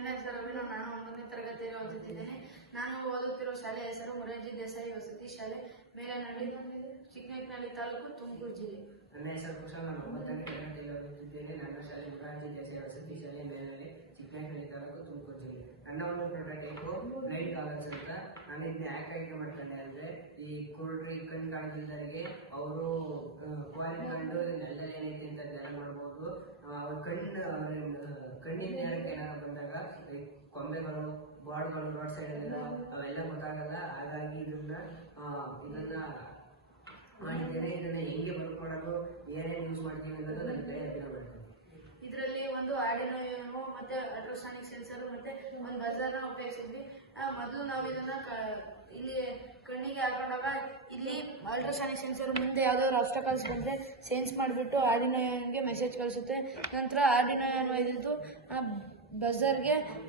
ನನ್ನ ಹೆಸರು ಅಭಿನವ್. ನಾನು 9ನೇ ತರಗತಿಯಲ್ಲಿ ಓದುತ್ತಿದ್ದೇನೆ. ನಾನು ಓದುತ್ತಿರುವ ಶಾಲೆಯ ಹೆಸರು ಮೊರಾರ್ಜಿ ದೇಸಾಯಿ ವಸತಿ ಶಾಲೆ, ಮೇಲನಹಳ್ಳಿ, ಚಿಕ್ಕನಾಯಕನಹಳ್ಳಿ ತಾಲೂಕು, ತುಮಕೂರು ಜಿಲ್ಲೆ. ನನ್ನ ಹೆಸರು ಕುಶಲ್. ನಾನು 9ನೇ ತರಗತಿಯಲ್ಲಿ ಓದುತ್ತಿದ್ದೇನೆ. ನನ್ನ ಶಾಲೆ ಮೊರಾರ್ಜಿ ದೇಸಾಯಿ ವಸತಿ ಶಾಲೆ, ಮೇಲನಹಳ್ಳಿ, ಚಿಕ್ಕನಾಯಕನಹಳ್ಳಿ ತಾಲೂಕು, ತುಮಕೂರು ಜಿಲ್ಲೆ. ನನ್ನ ಒಂದು ಪ್ರೊಟೋಟೈಪು ಲೈಟ್ ಕಾಲರ್ಸ್ ಅಂತ. ನಾನು ಇದನ್ನ ಯಾಕೆ ಆಯ್ಕೆ ಮಾಡ್ಕೊಂಡೆ ಅಂದ್ರೆ, ಈ ಕುರುಡ್ರಿ ಕಣ್ಣು ಕಾಣದಿದ್ದವರಿಗೆ ಅವರು ಕ್ವಾಲಿಫೈಂಡ್ ಎಲ್ಲ ಏನೈತೆ ಅಂತ ಧ್ಯಾನ ಮಾಡ್ಬೋದು. ಅವ್ರ ಕಣ್ಣಿನ ನೇರಕ್ಕೆ ಏನಾದ್ರು ಬಂದಾಗ ಕೊಂಬೆಗಳು, ಬಾಡ್ಗಳು ರೋಡ್ ಸೈಡ್ ಅವೆಲ್ಲ ಗೊತ್ತಾಗಲ್ಲ. ಹಾಗಾಗಿ ಇದನ್ನ ಮಾಡಿದ್ದೇನೆ. ಇದನ್ನ ಹೆಂಗೆ ಬರ್ಕೊಡೋದು, ಏನೇನು ಯೂಸ್ ಮಾಡ್ತೀವಿ ಅನ್ನೋದು ನನ್ನ ಕೈ ಅಭಿನವ ಮಾಡ್ತೀನಿ. ಇದರಲ್ಲಿ ಒಂದು ಆರ್ಡಿನೋ ಯುನೋ ಮತ್ತೆ ಅಲ್ಟ್ರಾಸಾನಿಕ್ ಸೆನ್ಸರ್ ಮತ್ತೆ ಒಂದು ಬಜಾರ್ನ ಉಪಯೋಗಿಸಿದ್ವಿ. ಮೊದಲು ನಾವು ಇದನ್ನ ಇಲ್ಲಿ ಕಣ್ಣಿಗೆ ಹಾಕೊಂಡಾಗ ಇಲ್ಲಿ ಅಲ್ಟ್ರಾಸಾನಿಕ್ ಸೆನ್ಸರ್ ಮುಂದೆ ಯಾವ್ದಾದ್ರು ಆಬ್ಸ್ಟಕಲ್ಸ್ ಬಂದ್ರೆ ಸೆನ್ಸ್ ಮಾಡಿಬಿಟ್ಟು ಆರ್ಡಿನೋ ಯುನೋಗೆ ಮೆಸೇಜ್ ಕಳಿಸುತ್ತೆ. ನಂತರ ಆರ್ಡಿನೋ ಯುನೋ ಇದ್ದು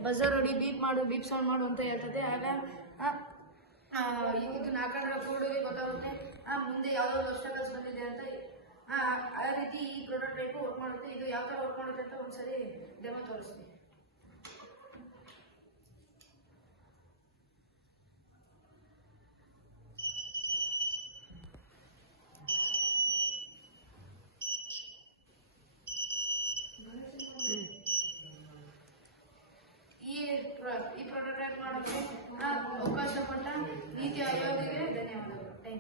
ಬಜರ್ ಹೊಡಿ, ಬೀಪ್ ಸೌಂಡ್ ಮಾಡು ಅಂತ ಹೇಳ್ತದೆ. ಆಗ ಇದನ್ನ ಹಾಕೊಂಡ್ರೆ ಕೂಡಿಗೆ ಗೊತ್ತಾಗುತ್ತೆ ಮುಂದೆ ಯಾವ್ದಾದ್ರು ಆಬ್ಸ್ಟಕಲ್ಸ್ ಬಂದಿದೆ ಅಂತ. ಆ ರೀತಿ ಈ ಪ್ರೊಟೋಟೈಪ್ ವರ್ಕ್ ಮಾಡುತ್ತೆ. ಇದು ಯಾವ ತರ ವರ್ಕ್ ಮಾಡುತ್ತೆ ಅಂತ ಒಂದ್ಸರಿ ಡೆಮೋ ತೋರಿಸ್ತೀನಿ.